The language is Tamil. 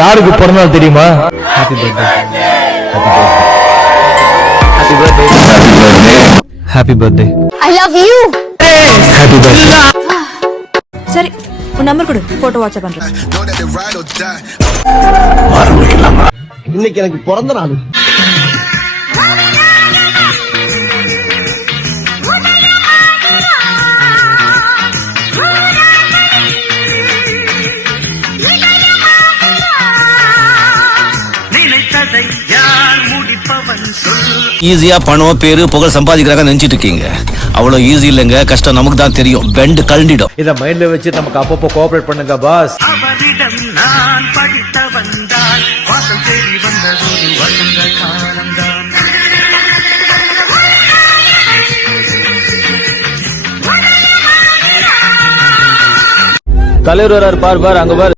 யாருக்கு பிறந்தாலும் தெரியுமா? Happy birthday. Happy birthday. Happy birthday. I love you. Happy birthday. சரி உன் நம்பர் கொடு, போட்டோ வாட்ஸ்அப் பண்றேன். ஆரம்பிக்கலாமா? இன்னைக்கு எனக்கு பிறந்த நாள். ஈஸியா பணம் பேரு புகழ் சம்பாதிக்கிறாங்க நினைச்சிட்டு இருக்கீங்க. அவ்வளவு ஈஸி இல்லைங்க, கஷ்டம் நமக்கு தான் தெரியும். பெண்ட் கழண்டிடும். இத மைண்ட்ல வச்சு நமக்கு அப்பப்போ கோஆபரேட் பண்ணுங்க பாஸ். அவரிடம் நான் படித்த வந்தால் வாசல் தேடி வந்தது வசந்த காலம்தான். தலைவர் வரார், பார் பார் அங்க பார்.